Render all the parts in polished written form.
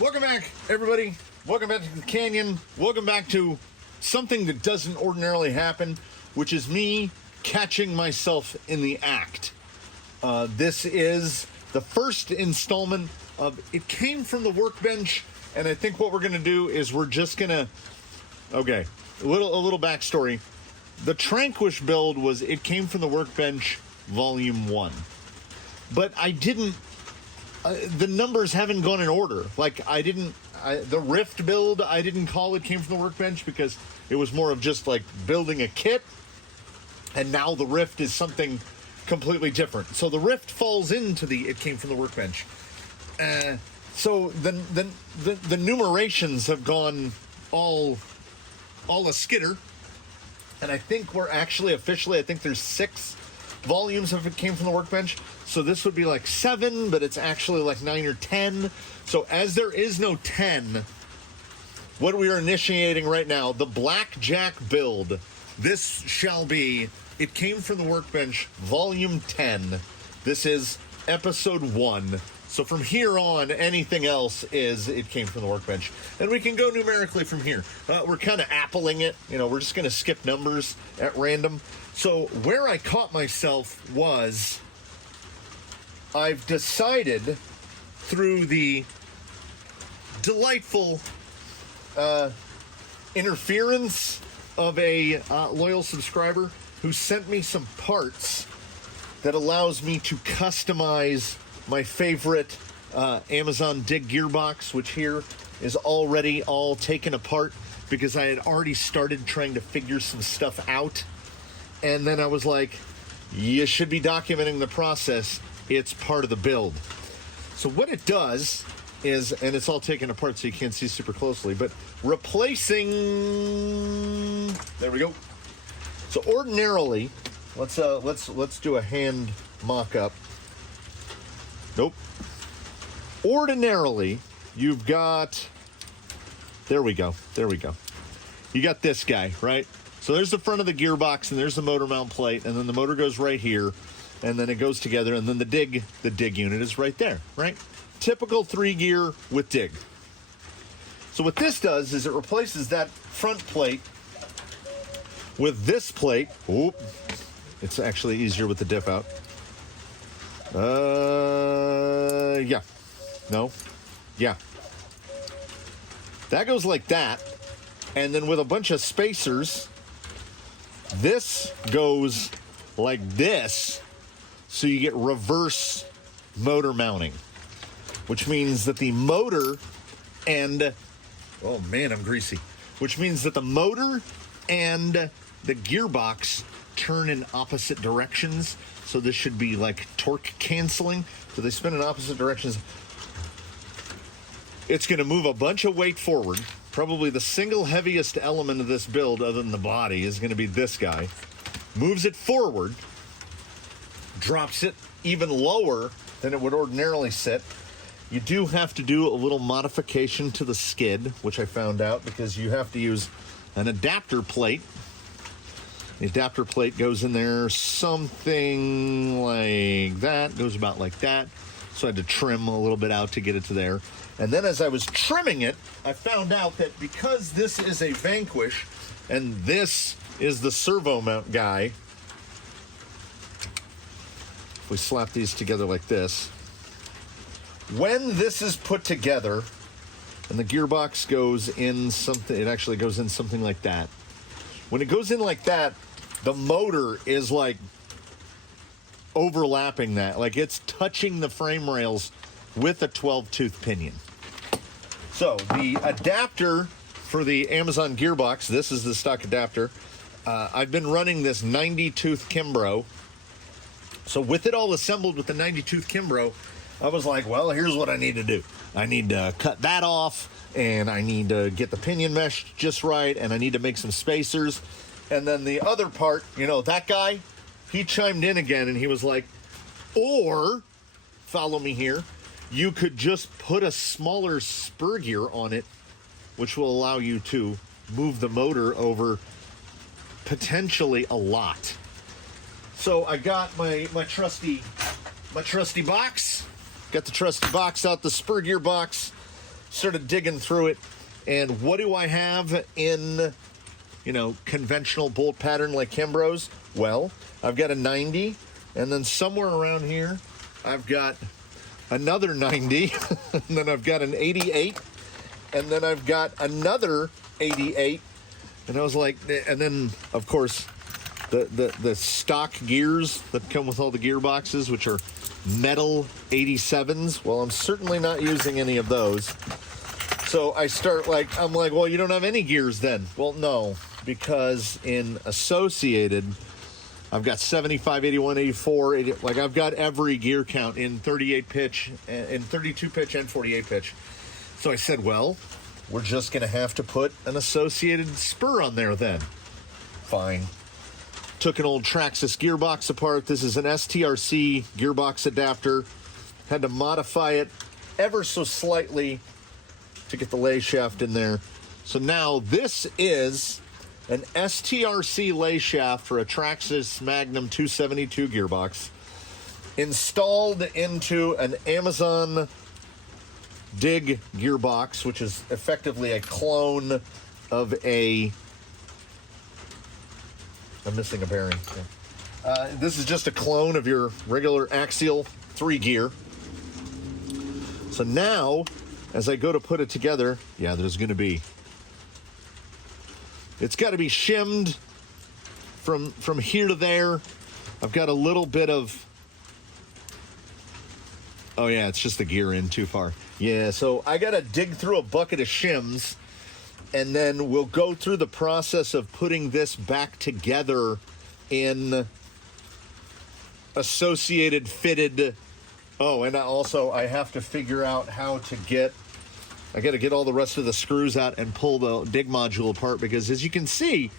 Welcome back, everybody. Welcome back to the canyon. Welcome back to something that doesn't ordinarily happen, which is me catching myself in the act. This is the first installment of It Came From the Workbench, and I think what we're going to do is we're just going to... Okay, a little backstory. The Tranquish build was It Came From the Workbench Vol.1. But I didn't... the numbers haven't gone in order. Like, the Rift build, I didn't call It Came From the Workbench because it was more of just, like, building a kit. And now the Rift is something completely different. So the Rift falls into the It Came From the Workbench. So the numerations have gone all a skitter. And I think we're actually officially, I think there's 6 volumes of It Came From the Workbench. So this would be like 7, but it's actually like 9 or 10. So as there is no 10, what we are initiating right now, the Blackjack build, this shall be It Came From the Workbench Volume 10. This is Episode 1. So from here on, anything else is It Came From the Workbench. And we can go numerically from here. We're kind of appling it. You know, we're just going to skip numbers at random. So where I caught myself was I've decided through the delightful interference of a loyal subscriber who sent me some parts that allows me to customize my favorite Amazon Dig gearbox, which here is already all taken apart because I had already started trying to figure some stuff out. And then I was like, you should be documenting the process. It's part of the build. So what it does is, and it's all taken apart so you can't see super closely, but replacing, there we go. So ordinarily, let's do a hand mock-up. Nope. Ordinarily, you've got, there we go. You got this guy, right? So there's the front of the gearbox, and there's the motor mount plate, and then the motor goes right here, and then it goes together, and then the dig unit is right there, right? Typical 3-gear with dig. So what this does is it replaces that front plate with this plate. Oop. It's actually easier with the diff out. Yeah. No. Yeah. That goes like that. And then with a bunch of spacers, this goes like this. So you get reverse motor mounting, which means that the motor and, oh man, I'm greasy. Which means that the motor and the gearbox turn in opposite directions. So this should be like torque canceling. So they spin in opposite directions. It's going to move a bunch of weight forward. Probably the single heaviest element of this build, other than the body, is going to be this guy. Moves it forward. Drops it even lower than it would ordinarily sit. You do have to do a little modification to the skid, which I found out, because you have to use an adapter plate. The adapter plate goes in there something like that, goes about like that. So I had to trim a little bit out to get it to there. And then as I was trimming it, I found out that because this is a Vanquish and this is the servo mount guy, if we slap these together like this, when this is put together and the gearbox goes in something, it actually goes in something like that. When it goes in like that, the motor is like overlapping that. Like it's touching the frame rails with a 12-tooth pinion. So the adapter for the Amazon gearbox, this is the stock adapter. I've been running this 90-tooth Kimbrough. So with it all assembled with the 90-tooth Kimbrough, I was like, well, here's what I need to do. I need to cut that off, and I need to get the pinion mesh just right, and I need to make some spacers. And then the other part, you know, that guy, he chimed in again, and he was like, or, follow me here, you could just put a smaller spur gear on it, which will allow you to move the motor over potentially a lot. So I got my trusty box. Got the trusty box out, the spur gear box. started digging through it, and what do I have in, conventional bolt pattern like Kimbrough's? Well, I've got a 90, and then somewhere around here, I've got another 90, and then I've got an 88, and then I've got another 88, and I was like, and then, of course, the stock gears that come with all the gearboxes, which are metal 87s. Well, I'm certainly not using any of those. So I'm like, well, you don't have any gears then. Well, no, because in Associated, I've got 75, 81, 84, 80, like I've got every gear count in 38 pitch, in 32 pitch and 48 pitch. So I said, well, we're just going to have to put an Associated spur on there then. Fine. Took an old Traxxas gearbox apart. This is an STRC gearbox adapter. Had to modify it ever so slightly to get the lay shaft in there. So now this is an STRC lay shaft for a Traxxas Magnum 272 gearbox installed into an Amazon Dig gearbox, which is effectively a clone of I'm missing a bearing. This is just a clone of your regular axial 3-gear. So now, as I go to put it together, it's got to be shimmed from here to there. I've got a little bit of, oh yeah, it's just the gear in too far. Yeah, so I got to dig through a bucket of shims, and then we'll go through the process of putting this back together in Associated fitted. Oh, and I have to figure out how to I got to get all the rest of the screws out and pull the dig module apart, because as you can see,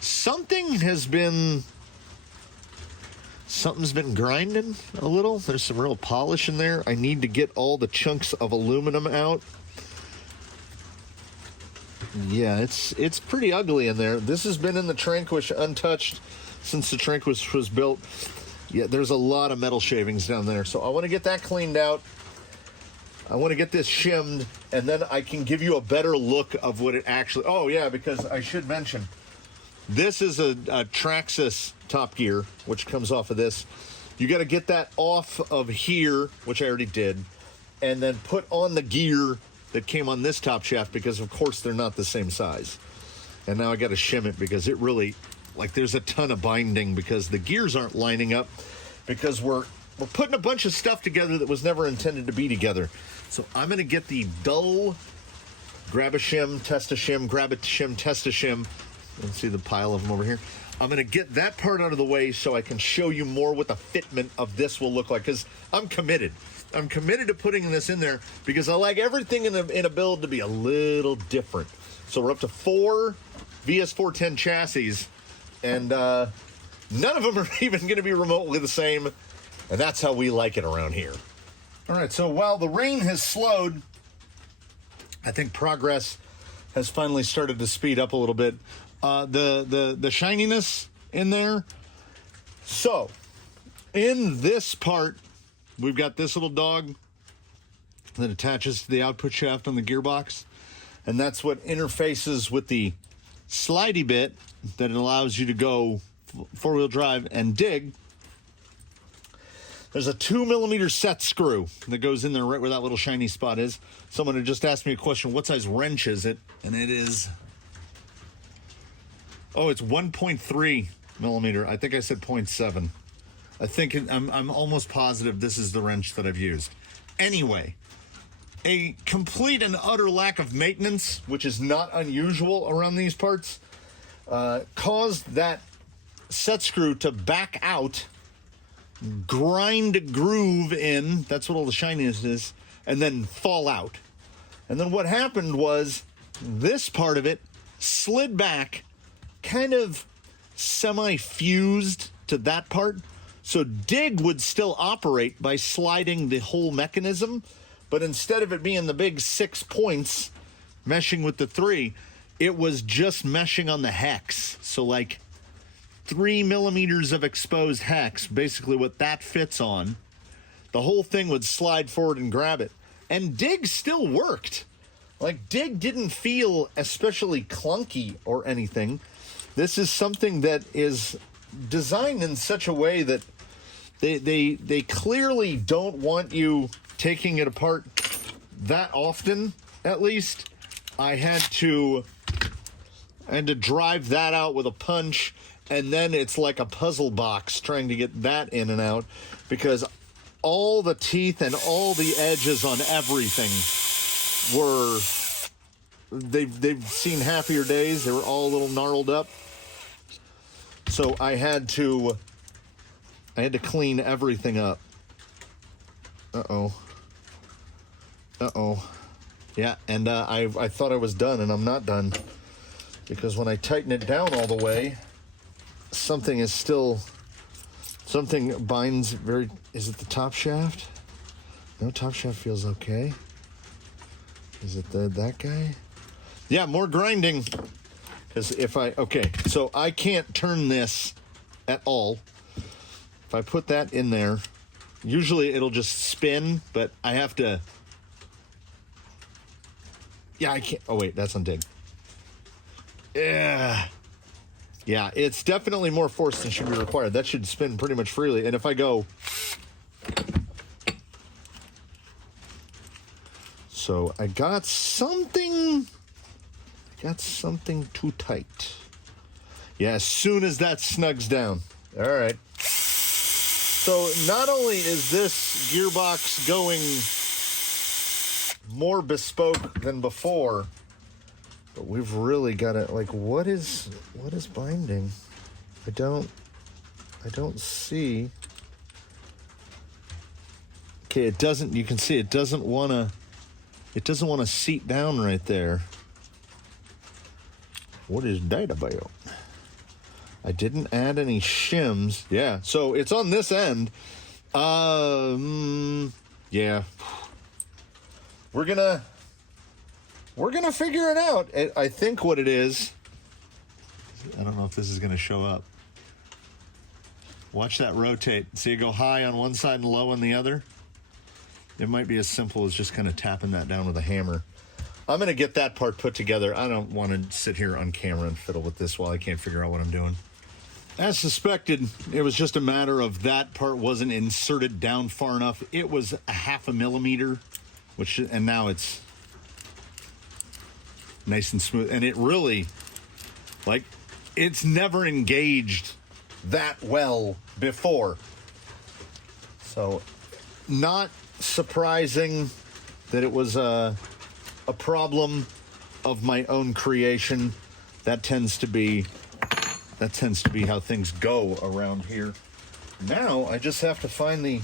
something's been grinding a little. There's some real polish in there. I need to get all the chunks of aluminum out. Yeah, it's pretty ugly in there. This has been in the Tranquish untouched since the Tranquish was built. Yeah, there's a lot of metal shavings down there. So I want to get that cleaned out. I want to get this shimmed, and then I can give you a better look of what it actually... Oh, yeah, because I should mention, this is a Traxxas Top Gear, which comes off of this. You got to get that off of here, which I already did, and then put on the gear that came on this top shaft, because, of course, they're not the same size. And now I got to shim it, because it really... Like, there's a ton of binding, because the gears aren't lining up, because we're putting a bunch of stuff together that was never intended to be together. So I'm going to get the dull, grab a shim, test a shim, grab a shim, test a shim. Let's see the pile of them over here. I'm going to get that part out of the way so I can show you more what the fitment of this will look like, because I'm committed. I'm committed to putting this in there because I like everything in a build to be a little different. So we're up to 4 VS410 chassis, and none of them are even going to be remotely the same, and that's how we like it around here. All right, so while the rain has slowed, I think progress has finally started to speed up a little bit. The shininess in there. So, in this part, we've got this little dog that attaches to the output shaft on the gearbox, and that's what interfaces with the slidey bit that allows you to go 4-wheel drive and dig. There's a 2mm set screw that goes in there right where that little shiny spot is. Someone had just asked me a question, what size wrench is it? And it is, it's 1.3mm. I think I said 0.7. I think I'm almost positive this is the wrench that I've used. Anyway, a complete and utter lack of maintenance, which is not unusual around these parts, caused that set screw to back out, grind a groove in, that's what all the shininess is, and then fall out. And then what happened was this part of it slid back, kind of semi-fused to that part. So dig would still operate by sliding the whole mechanism, but instead of it being the big 6 points meshing with the 3, it was just meshing on the hex. So like 3mm of exposed hex, basically what that fits on. The whole thing would slide forward and grab it. And dig still worked. Like, Dig didn't feel especially clunky or anything. This is something that is designed in such a way that they clearly don't want you taking it apart that often, at least. I had to drive that out with a punch, and then it's like a puzzle box trying to get that in and out, because all the teeth and all the edges on everything were, they've seen happier days. They were all a little gnarled up. So I had to clean everything up. Uh-oh. Yeah, and I thought I was done, and I'm not done. Because when I tighten it down all the way, something binds very... Is it the top shaft? No, top shaft feels okay. Is it that guy? Yeah, more grinding. Because okay, so I can't turn this at all. If I put that in there, usually it'll just spin, but I have to... Yeah, I can't... Oh, wait, that's on Dig. Yeah, it's definitely more force than should be required. That should spin pretty much freely. And if I go... So I got something too tight. Yeah, as soon as that snugs down. All right. So not only is this gearbox going more bespoke than before, but we've really got to, like, what is binding? I don't see. Okay, it doesn't, you can see it doesn't want to seat down right there. What is that about? I didn't add any shims. Yeah, so it's on this end. Yeah. We're gonna figure it out. I think what it is, I don't know if this is gonna show up. Watch that rotate. See it go high on one side and low on the other? It might be as simple as just kind of tapping that down with a hammer. I'm gonna get that part put together. I don't want to sit here on camera and fiddle with this while I can't figure out what I'm doing. As suspected, it was just a matter of that part wasn't inserted down far enough. It was a 0.5 millimeter, and now it's nice and smooth. And it really, like, it's never engaged that well before. So, not surprising that it was a problem of my own creation. That tends to be how things go around here. Now I just have to find the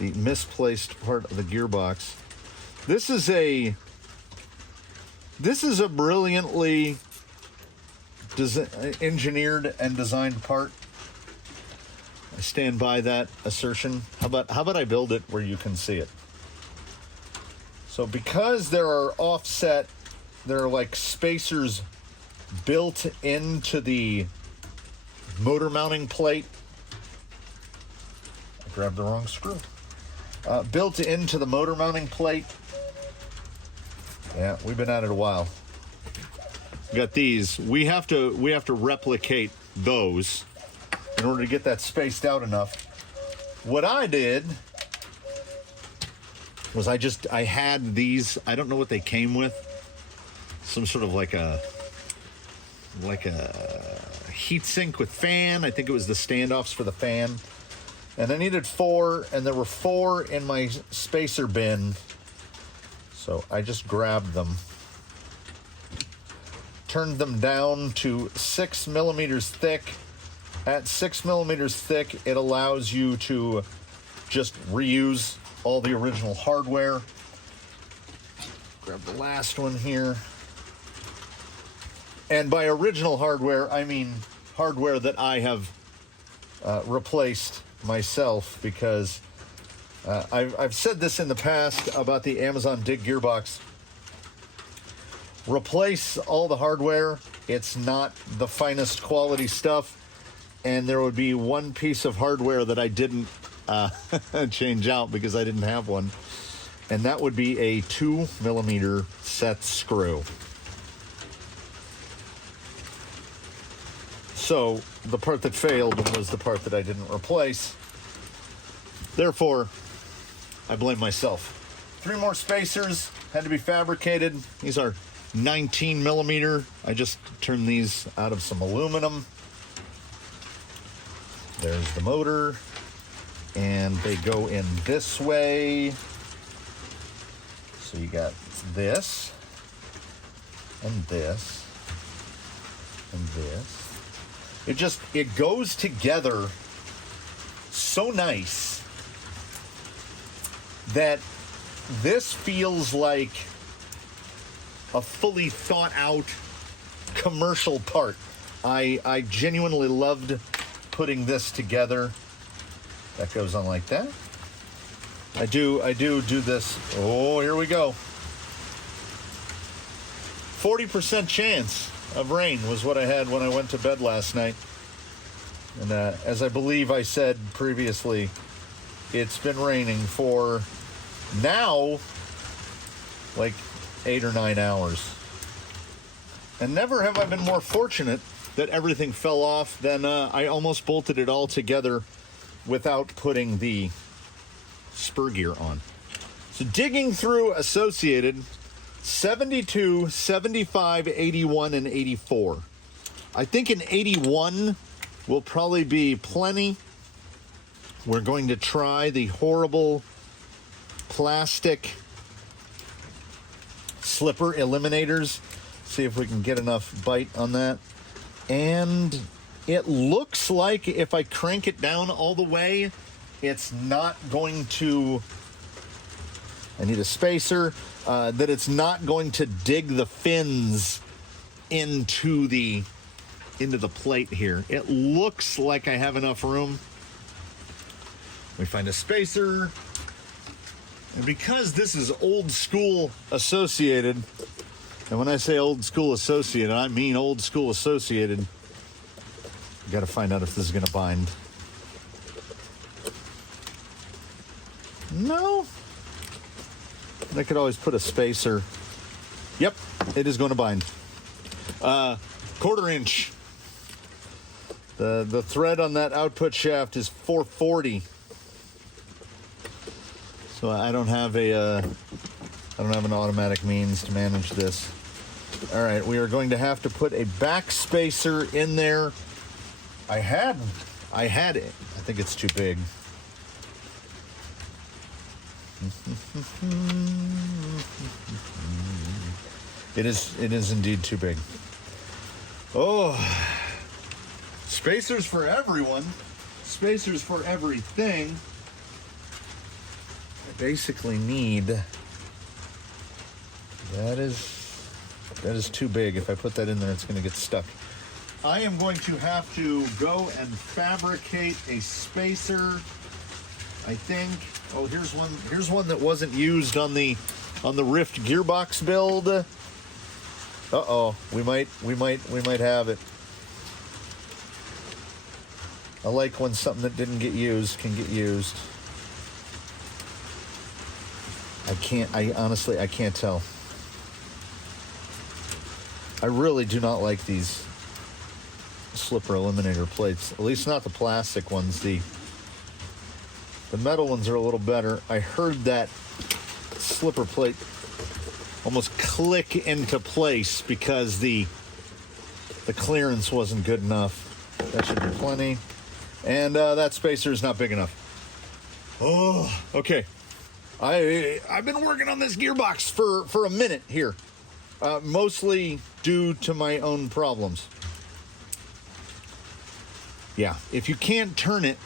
misplaced part of the gearbox. This is a brilliantly engineered and designed part. I stand by that assertion. How about I build it where you can see it? So because there are like spacers built into the motor mounting plate. I grabbed the wrong screw. Built into the motor mounting plate. Yeah, we've been at it a while. We got these. We have to replicate those in order to get that spaced out enough. What I did was I had these, I don't know what they came with. Some sort of like a heat sink with fan. I think it was the standoffs for the fan. And I needed 4, and there were 4 in my spacer bin. So I just grabbed them. Turned them down to 6 millimeters thick. At 6 millimeters thick, it allows you to just reuse all the original hardware. Grab the last one here. And by original hardware, I mean hardware that I have replaced myself, because I've said this in the past about the Amazon Dig gearbox. Replace all the hardware. It's not the finest quality stuff. And there would be one piece of hardware that I didn't change out because I didn't have one. and that would be a 2mm set screw. So the part that failed was the part that I didn't replace. Therefore, I blame myself. 3 more spacers had to be fabricated. These are 19mm. I just turned these out of some aluminum. There's the motor, and they go in this way. So you got this, and this, and this. It goes together so nice that this feels like a fully thought out commercial part. I genuinely loved putting this together. That goes on like that. I do this. Oh, here we go. 40% chance of rain was what I had when I went to bed last night. And as I believe I said previously, it's been raining for now like 8 or 9 hours. And never have I been more fortunate that everything fell off than I almost bolted it all together without putting the spur gear on. So digging through Associated, 72, 75, 81, and 84. I think an 81 will probably be plenty. We're going to try the horrible plastic slipper eliminators. See if we can get enough bite on that. And it looks like if I crank it down all the way, it's not going to, I need a spacer, that it's not going to dig the fins into the plate here. It looks like I have enough room. We find a spacer. And because this is old school Associated, and when I say old school Associated, I mean old school Associated, I got to find out if this is going to bind. No. I could always put a spacer. Yep, it is going to bind. 1/4 inch. The thread on that output shaft is 440. So I don't have an automatic means to manage this. All right, we are going to have to put a back spacer in there. I had it. I think it's too big. It is indeed too big. Oh, spacers for everyone, spacers for everything. I basically need, that is too big. If I put that in there, it's going to get stuck. I am going to have to go and fabricate a spacer. I think. Oh, here's one that wasn't used on the Rift gearbox build. Uh-oh, we might have it. I like when something that didn't get used can get used. I honestly can't tell. I really do not like these slipper eliminator plates, at least not the plastic ones. The metal ones are a little better. I heard that slipper plate almost click into place because the clearance wasn't good enough. That should be plenty. And that spacer is not big enough. Oh, okay. I've been working on this gearbox for a minute here, mostly due to my own problems. Yeah, if you can't turn it,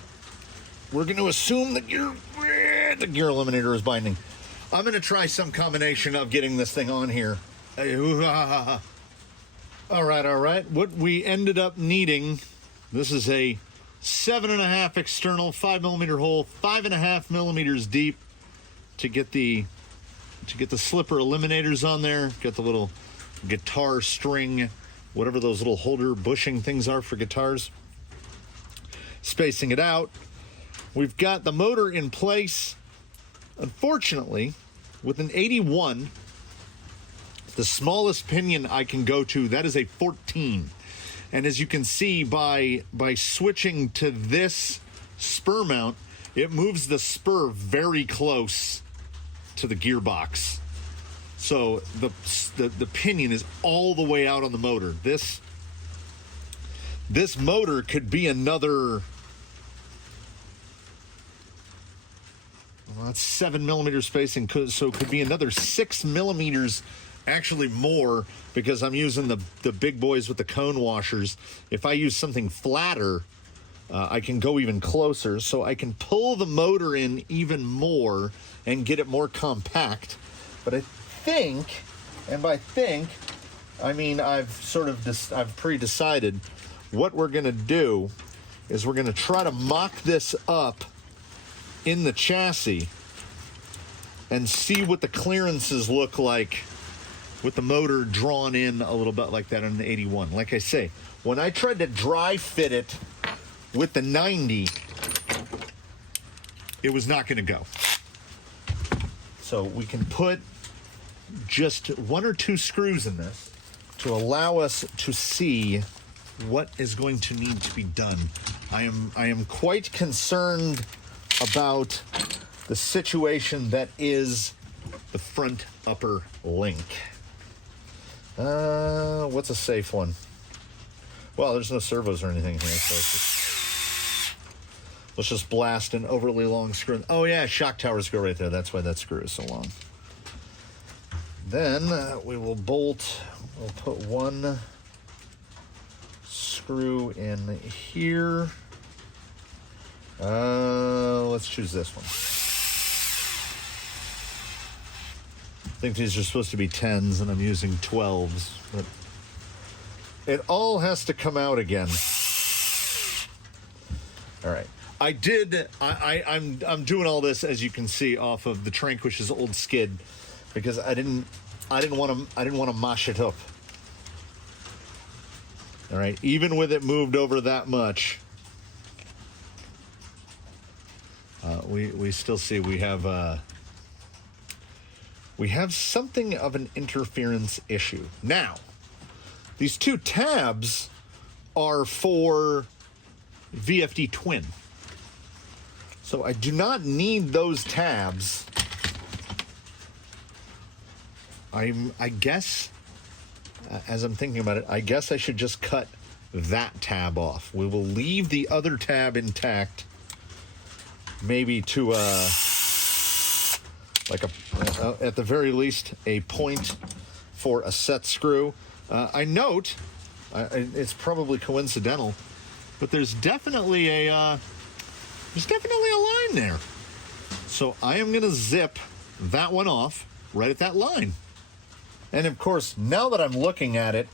we're going to assume that the gear eliminator is binding. I'm going to try some combination of getting this thing on here. All right. What we ended up needing, this is a 7.5 external, 5mm hole, 5.5 millimeters deep to get the slipper eliminators on there. Get the little guitar string, whatever those little holder bushing things are for guitars. Spacing it out. We've got the motor in place. Unfortunately, with an 81, the smallest pinion I can go to, that is a 14. And as you can see, by switching to this spur mount, it moves the spur very close to the gearbox. So the pinion is all the way out on the motor. This motor could be another, well, that's 7 millimeters spacing, so it could be another 6 millimeters, actually more, because I'm using the big boys with the cone washers. If I use something flatter, I can go even closer, so I can pull the motor in even more and get it more compact. But I think, and by think, I mean I've pre-decided what we're going to do is we're going to try to mock this up in the chassis and see what the clearances look like with the motor drawn in a little bit like that on the 81. Like I say, when I tried to dry fit it with the 90, it was not going to go. So we can put just 1 or 2 screws in this to allow us to see what is going to need to be done. I am quite concerned about the situation that is the front upper link. What's a safe one? Well, there's no servos or anything here, so let's just blast an overly long screw. Oh yeah, shock towers go right there. That's why that screw is so long. Then we will bolt. We'll put 1 screw in here. Let's choose this one. I think these are supposed to be 10s and I'm using 12s, but it all has to come out again. All right. I'm doing all this, as you can see, off of the Tranquish's old skid because I didn't want to mosh it up. All right, even with it moved over that much, we still see we have something of an interference issue. Now, these 2 tabs are for VFD twin, so I do not need those tabs. I guess, as I'm thinking about it, I guess I should just cut that tab off. We will leave the other tab intact, maybe to at the very least, a point for a set screw. I note, it's probably coincidental, but there's definitely a line there. So I am going to zip that one off right at that line. And of course, now that I'm looking at it,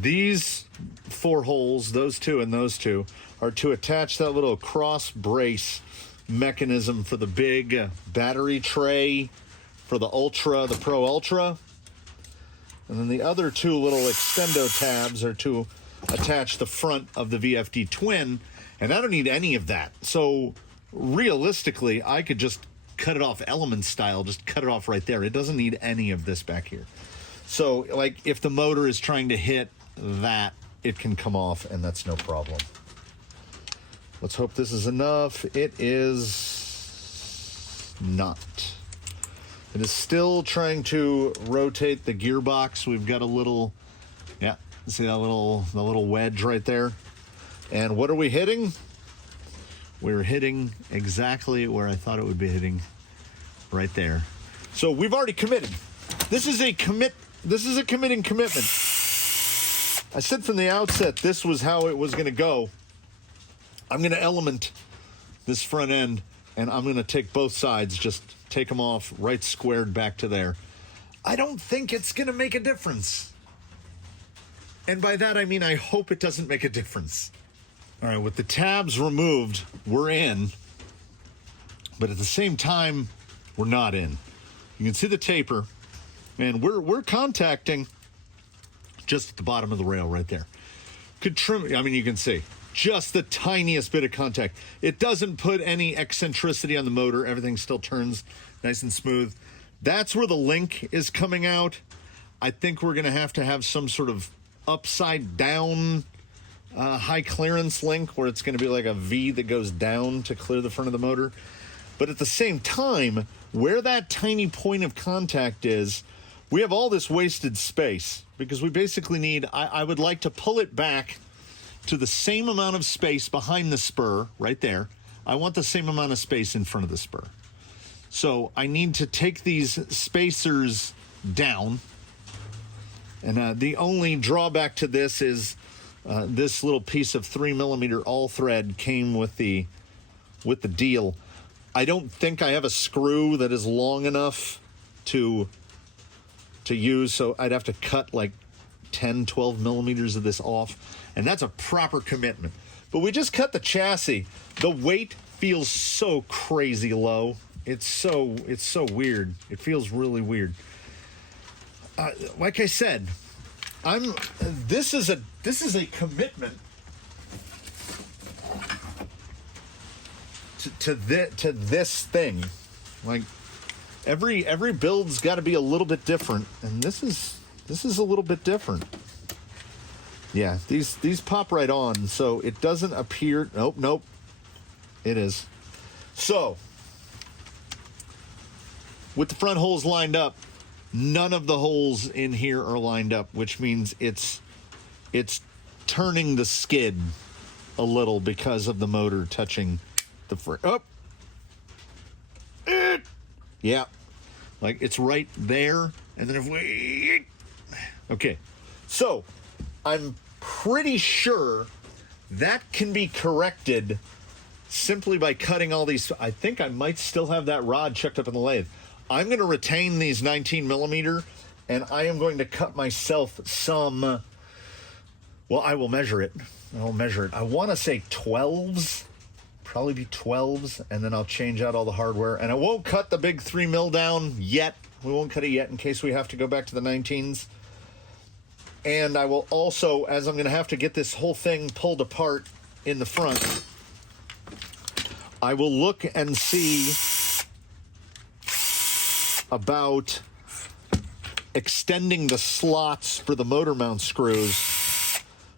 these 4 holes, those 2 and those 2, are to attach that little cross brace mechanism for the big battery tray for the Ultra, the Pro Ultra. And then the other 2 little extendo tabs are to attach the front of the VFD twin. And I don't need any of that. So realistically, I could just cut it off element style, just cut it off right there. It doesn't need any of this back here. So like if the motor is trying to hit that, it can come off and that's no problem. Let's hope this is enough. It is not. It is still trying to rotate the gearbox. We've got a little, yeah, see that the little wedge right there? And what are we hitting? We're hitting exactly where I thought it would be hitting, right there. So we've already committed. This is a committing commitment. I said from the outset this was how it was going to go. I'm going to element this front end, and I'm going to take both sides, just take them off right squared back to there. I don't think it's going to make a difference. And by that I mean I hope it doesn't make a difference. All right, with the tabs removed, we're in, but at the same time, we're not in. You can see the taper, and we're contacting just at the bottom of the rail right there. Could trim, I mean, you can see. just the tiniest bit of contact. It doesn't put any eccentricity on the motor. Everything still turns nice and smooth. That's where the link is coming out. I think we're going to have some sort of upside down high clearance link where it's going to be like a V that goes down to clear the front of the motor. But at the same time, where that tiny point of contact is, we have all this wasted space because we basically need, I would like to pull it back to the same amount of space behind the spur right there. I want the same amount of space in front of the spur. So I need to take these spacers down. And the only drawback to this is this little piece of 3mm all thread came with the deal. I don't think I have a screw that is long enough to use, so I'd have to cut like 10, 12 millimeters of this off, and that's a proper commitment. But we just cut the chassis. The weight feels so crazy low. It's so weird. It feels really weird. Like I said, this is a commitment to this thing. Like every build's got to be a little bit different, and this is a little bit different. Yeah, these pop right on, so it doesn't appear. Nope, it is. So with the front holes lined up, none of the holes in here are lined up, which means it's turning the skid a little because of the motor touching the front. Yeah, like it's right there, and then if we, okay, so I'm pretty sure that can be corrected simply by cutting all these. I think I might still have that rod chucked up in the lathe. I'm going to retain these 19mm, and I am going to cut myself some, well, I will measure it. I want to say 12s, probably be 12s, and then I'll change out all the hardware. And I won't cut the big 3mm down yet. We won't cut it yet in case we have to go back to the 19s. And I will also, as I'm going to have to get this whole thing pulled apart in the front, I will look and see about extending the slots for the motor mount screws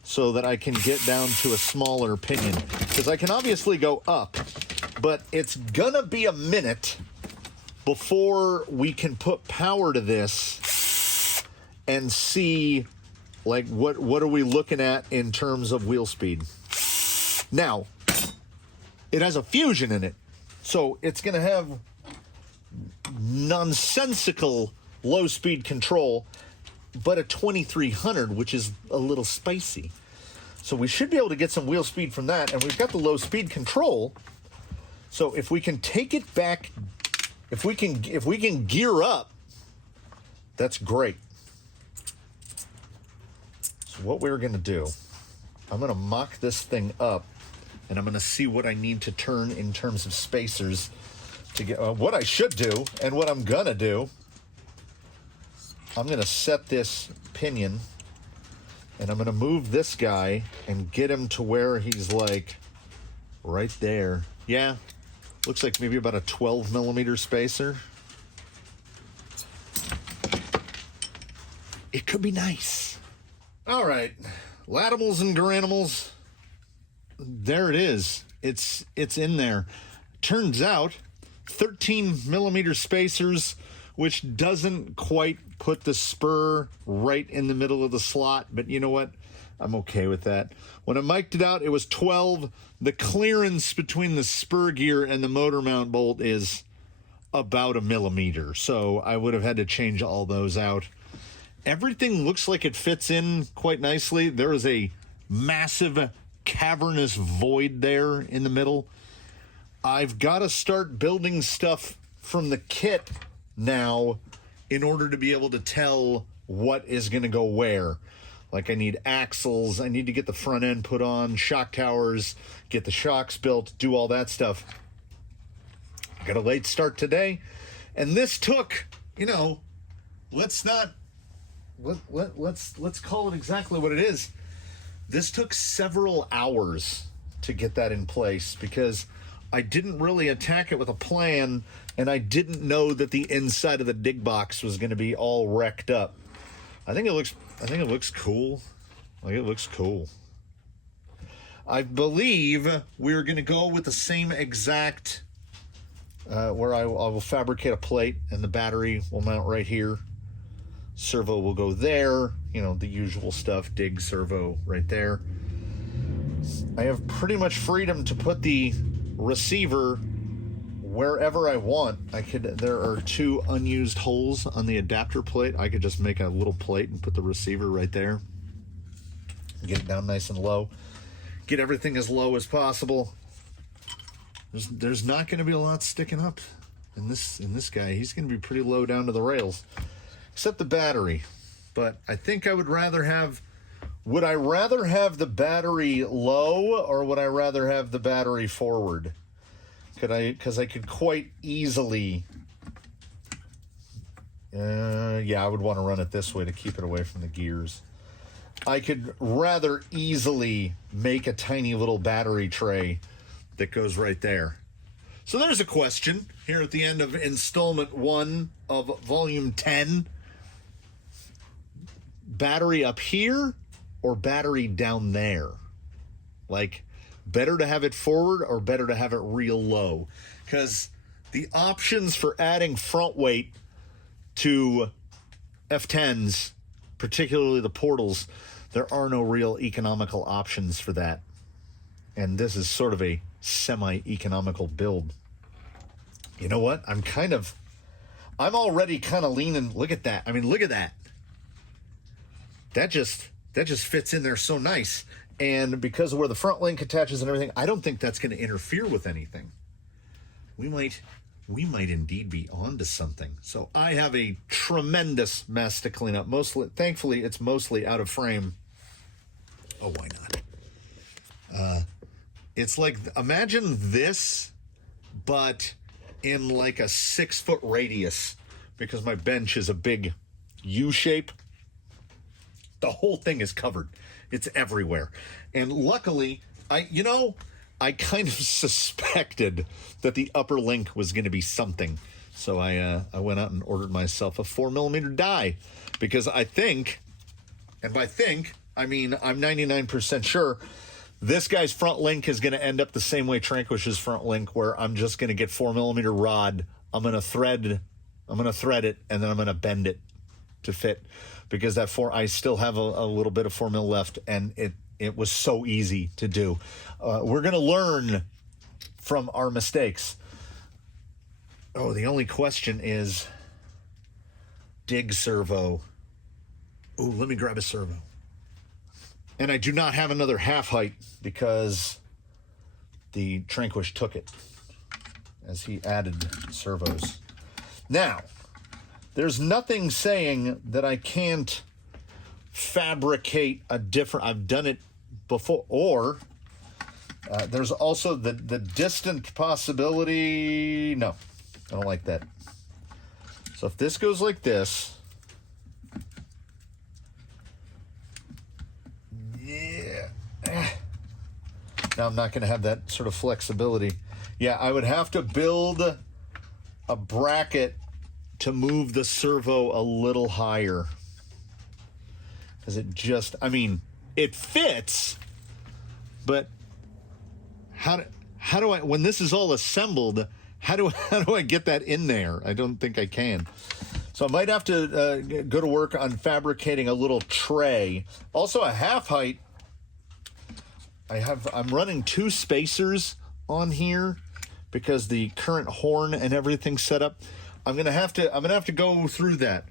so that I can get down to a smaller pinion. Because I can obviously go up, but it's gonna be a minute before we can put power to this and see, like, what are we looking at in terms of wheel speed. Now, it has a fusion in it, so it's gonna have nonsensical low speed control, but a 2300, which is a little spicy. So we should be able to get some wheel speed from that, and we've got the low speed control. So if we can take it back, if we can gear up, that's great. So what we're gonna do, I'm gonna mock this thing up, and I'm gonna see what I need to turn in terms of spacers to get what I should do, and what I'm gonna do. I'm gonna set this pinion, and I'm gonna move this guy and get him to where he's like right there. Yeah, looks like maybe about a 12mm spacer. It could be nice. All right, Latimals and Garanimals. There it is. It's in there. Turns out 13mm spacers, which doesn't quite put the spur right in the middle of the slot, but you know what? I'm okay with that. When I mic'd it out, it was 12. The clearance between the spur gear and the motor mount bolt is about 1 millimeter, so I would have had to change all those out. Everything looks like it fits in quite nicely. There is a massive cavernous void there in the middle. I've got to start building stuff from the kit now in order to be able to tell what is going to go where. Like, I need axles, I need to get the front end put on, shock towers, get the shocks built, do all that stuff. Got a late start today, and this took, you know, let's call it exactly what it is. This took several hours to get that in place because I didn't really attack it with a plan, and I didn't know that the inside of the dig box was going to be all wrecked up. I think it looks cool. Like, it looks cool. I believe we're going to go with the same exact where I will fabricate a plate, and the battery will mount right here. Servo will go there, you know, the usual stuff, dig, servo right there. I have pretty much freedom to put the receiver wherever I want. There are 2 unused holes on the adapter plate. I could just make a little plate and put the receiver right there. Get it down nice and low. Get everything as low as possible. There's not going to be a lot sticking up in this guy. He's going to be pretty low down to the rails, except the battery. But I think I would rather have. Would I rather have the battery low, or would I rather have the battery forward? Because I could quite easily. Yeah, I would want to run it this way to keep it away from the gears. I could rather easily make a tiny little battery tray that goes right there. So there's a question here at the end of installment 1 of volume 10. Battery up here or battery down there? Like, better to have it forward or better to have it real low? Because the options for adding front weight to F10s, particularly the portals, there are no real economical options for that. And this is sort of a semi-economical build. You know what? I'm already kind of leaning. Look at that. I mean, look at that. That just fits in there so nice. And because of where the front link attaches and everything, I don't think that's going to interfere with anything. We might indeed be onto something. So I have a tremendous mess to clean up. Thankfully, it's mostly out of frame. Oh, why not? It's like, imagine this, but in like a 6-foot radius, because my bench is a big U shape. The whole thing is covered. It's everywhere. And luckily, I kind of suspected that the upper link was going to be something. So I went out and ordered myself a 4mm die, because I think, and by think, I mean I'm 99% sure, this guy's front link is going to end up the same way Tranquish's front link, where I'm just going to get 4mm rod. I'm going to thread it, and then I'm going to bend it to fit, because I still have a little bit of 4mm left, and it was so easy to do. We're going to learn from our mistakes. Oh, the only question is dig servo. Oh, let me grab a servo. And I do not have another half height because the Tranquish took it as he added servos. Now, there's nothing saying that I can't fabricate a different. I've done it before. Or there's also the distant possibility. No, I don't like that. So if this goes like this. Yeah. Now I'm not going to have that sort of flexibility. Yeah, I would have to build a bracket to move the servo a little higher, because it fits, but how do I, when this is all assembled, how do I get that in there? I don't think I can. So I might have to go to work on fabricating a little tray. Also a half height. I'm running 2 spacers on here because the current horn and everything's set up. I'm gonna have to go through that.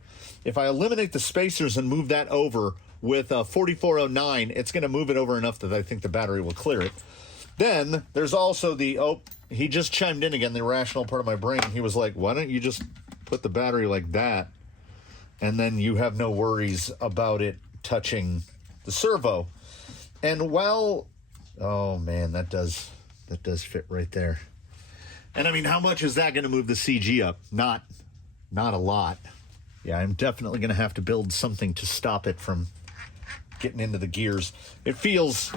If I eliminate the spacers and move that over with a 4409, it's gonna move it over enough that I think the battery will clear it. Then there's also he just chimed in again, the irrational part of my brain. He was like, why don't you just put the battery like that, and then you have no worries about it touching the servo. And oh man, that does fit right there. And I mean, how much is that going to move the CG up? Not a lot. Yeah, I'm definitely going to have to build something to stop it from getting into the gears. It feels,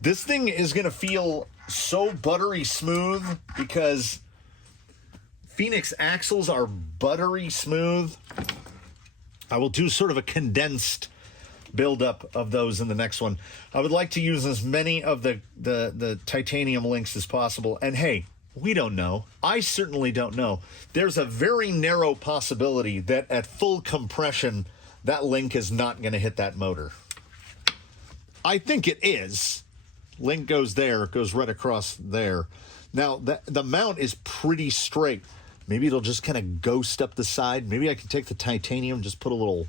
this thing is going to feel so buttery smooth because Phoenix axles are buttery smooth. I will do sort of a condensed buildup of those in the next one. I would like to use as many of the titanium links as possible. And hey, we don't know. I certainly don't know. There's a very narrow possibility that at full compression, that link is not going to hit that motor. I think it is. Link goes there, it goes right across there. Now, the mount is pretty straight. Maybe it'll just kind of ghost up the side. Maybe I can take the titanium, just put a little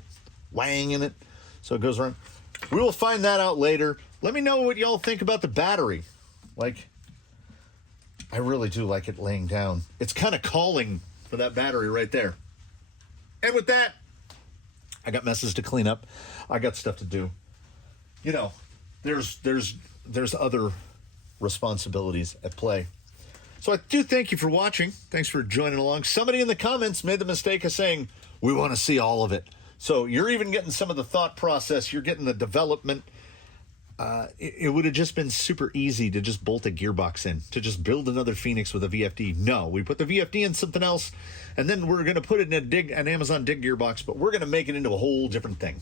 wang in it so it goes around. We will find that out later. Let me know what y'all think about the battery. Like, I really do like it laying down. It's kind of calling for that battery right there. And with that, I got messes to clean up. I got stuff to do. You know, there's other responsibilities at play. So I do thank you for watching. Thanks for joining along. Somebody in the comments made the mistake of saying, we want to see all of it. So you're even getting some of the thought process. You're getting the development. It would have just been super easy to just bolt a gearbox in, to just build another Phoenix with a VFD. No, we put the VFD in something else, and then we're going to put it in an Amazon Dig gearbox, but we're going to make it into a whole different thing.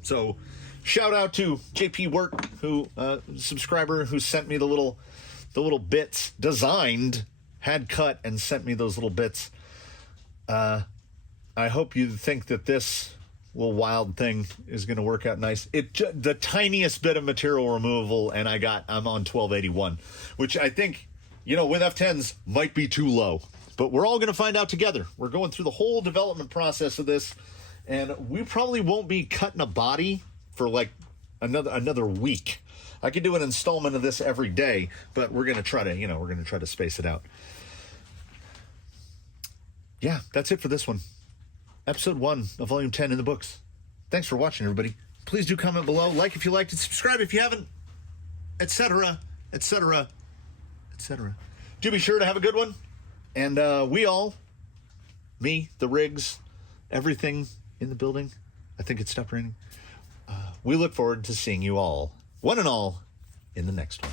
So shout out to JP Wirt, who subscriber, who sent me the little bits, designed, had cut, and sent me those little bits. I hope you think that this little wild thing is going to work out nice. The tiniest bit of material removal, and I'm on 1281, which I think, with F10s might be too low. But we're all going to find out together. We're going through the whole development process of this, and we probably won't be cutting a body for like another week. I could do an installment of this every day, but we're going to try to space it out. Yeah, that's it for this one. Episode 1 of Volume 10 in the books. Thanks for watching, everybody. Please do comment below, like if you liked it, subscribe if you haven't, etc., etc., etc. Do be sure to have a good one. And we all, me, the rigs, everything in the building, I think it stopped raining. We look forward to seeing you all, one and all, in the next one.